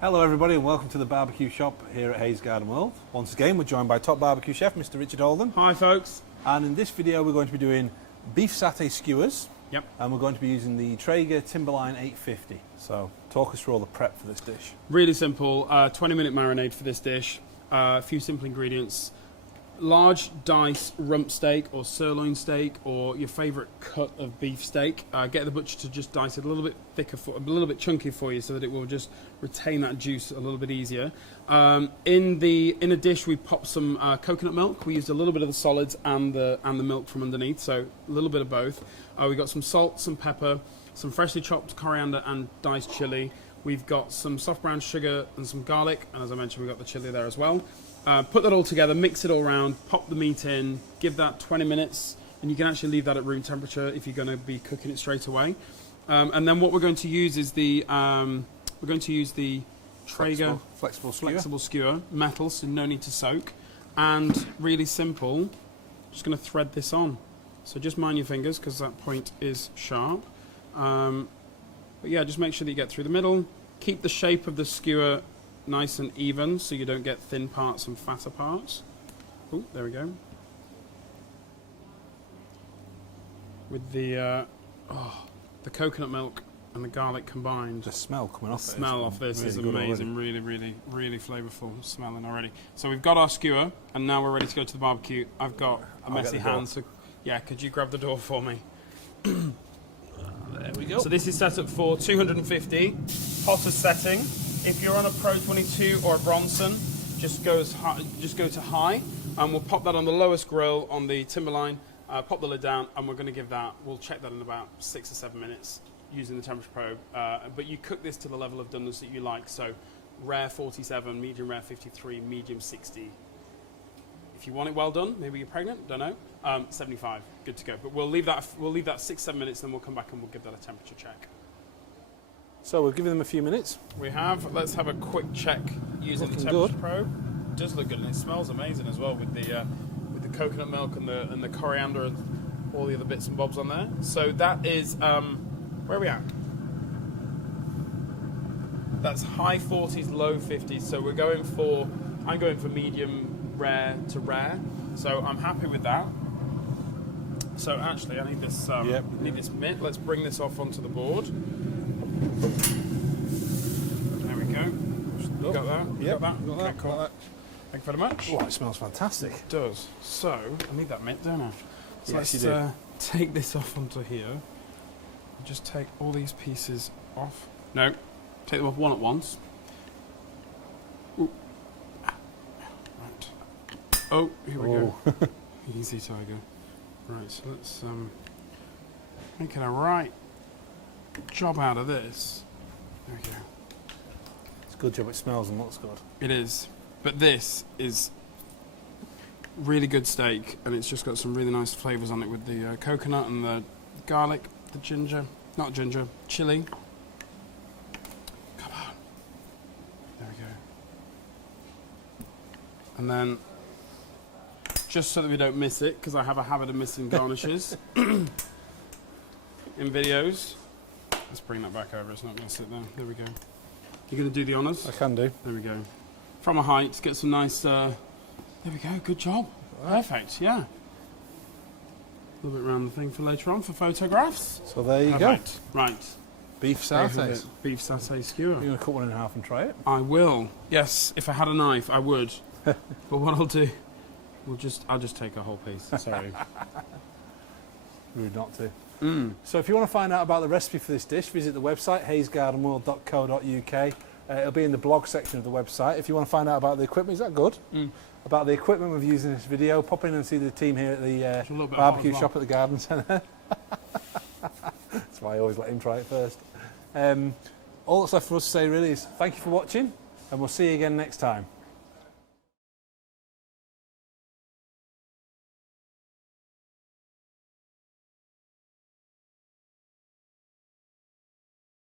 Hello everybody and welcome to the barbecue shop here at Hayes Garden World. Once again we're joined by top barbecue chef Mr. Richard Holden. Hi folks. And in this video we're going to be doing beef satay skewers. Yep. And we're going to be using the Traeger Timberline 850. So talk us through all the prep for this dish. Really simple, 20-minute marinade for this dish. A few simple ingredients. Large dice rump steak or sirloin steak or your favourite cut of beef steak. Get the butcher to just dice it a little bit thicker, a little bit chunky for you so that it will just retain that juice a little bit easier. In a dish we popped some coconut milk. We used a little bit of the solids and the milk from underneath, so a little bit of both. We got some salt, some pepper, some freshly chopped coriander and diced chilli. We've got some soft brown sugar and some garlic, and as I mentioned we've got the chilli there as well. Put that all together, mix it all around, pop the meat in, give that 20 minutes, and you can actually leave that at room temperature if you're going to be cooking it straight away. And then what we're going to use is the Traeger Flexible Skewer, metal, so no need to soak, and really simple. Just going to thread this on. So just mind your fingers because that point is sharp. But yeah, just make sure that you get through the middle. Keep the shape of the skewer nice and even so you don't get thin parts and fatter parts. Oh, there we go. With the coconut milk and the garlic combined. The smell coming off it. The smell off this is amazing. Really, really, really flavourful smelling already. So we've got our skewer and now we're ready to go to the barbecue. I've got a messy hand, so yeah, could you grab the door for me? There we go. So this is set up for 250, hottest setting. If you're on a Pro 22 or a Bronson, just go to high, and we'll pop that on the lowest grill on the Timberline, pop the lid down, and we're going to give that, we'll check that in about 6 or 7 minutes using the temperature probe. But you cook this to the level of doneness that you like, so rare 47, medium rare 53, medium 60. If you want it well done, maybe you're pregnant, don't know, 75, good to go. But we'll leave that 6-7 minutes, then we'll come back and we'll give that a temperature check. So we've given them a few minutes. We have. Let's have a quick check using the temperature probe. It does look good and it smells amazing as well with the coconut milk and the coriander and all the other bits and bobs on there. So that is where are we at? That's high 40s, low 50s. So I'm going for medium rare to rare. So I'm happy with that. So actually, I need this. Need this mitt. Let's bring this off onto the board. There we go. Got that? Yep. Got that? Okay, cool. Thank you very much. Oh, it smells fantastic. It does. So, I need that mitt, don't I? So yes, let's take this off onto here. Just take all these pieces off. No, take them off one at once. Ooh. Right. Oh, here we go. Easy, Tiger. Right, so let's make it a right job out of this. There we go. It's a good job it smells and looks good. It is. But this is really good steak and it's just got some really nice flavours on it with the coconut and the garlic, the chilli. Come on. There we go. And then, just so that we don't miss it, because I have a habit of missing garnishes in videos. Let's bring that back over, it's not going to sit there. There we go. You're going to do the honours? I can do. There we go. From a height, get some nice... there we go, good job. Right. Perfect, yeah. A little bit around the thing for later on for photographs. So there you go. Right. Beef satay. Beef satay skewer. You're going to cut one in half and try it? I will. Yes, if I had a knife, I would. But what I'll do... I'll just take a whole piece. Sorry. Rude not to. So if you want to find out about the recipe for this dish, visit the website haysgardenworld.co.uk. It'll be in the blog section of the website. If you want to find out about the equipment, is that good? About the equipment we've used in this video, pop in and see the team here at the barbecue shop at the garden centre. That's why I always let him try it first. All that's left for us to say really is thank you for watching and we'll see you again next time.